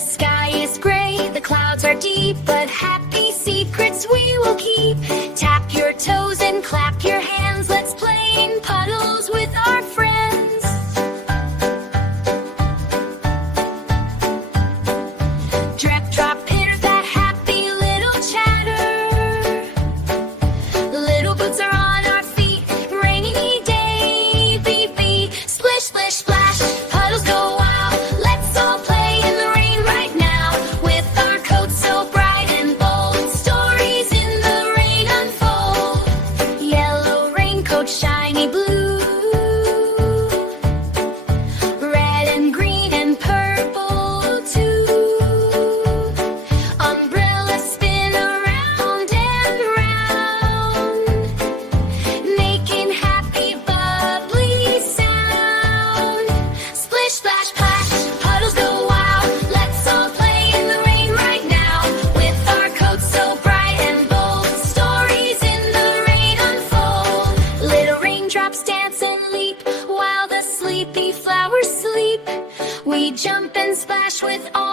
sky is gray, the clouds are deep, but happy secrets we will keep. Tap your toes and clap your hands, let's play in puddles with our friends. Drip, drop, pitter, that happy little chatter. Little boots are on our feet, rainy day, beep, beep. Splish, splish, splash, puddles go wild. Let's all play in the rain right now, with our coats so bright and bold. Stories in the rain unfold. Yellow raincoat, shiny blue, red and green and purple too. Umbrellas spin around and round, making happy bubbly sound. Splish, splash, splash, puddles go wild. Let's all play in the rain right now, with our coats so bright and bold. Stories in the rain unfold. Little raindrops dance and leap, while the sleepy flowers sleep. We jump and splash with all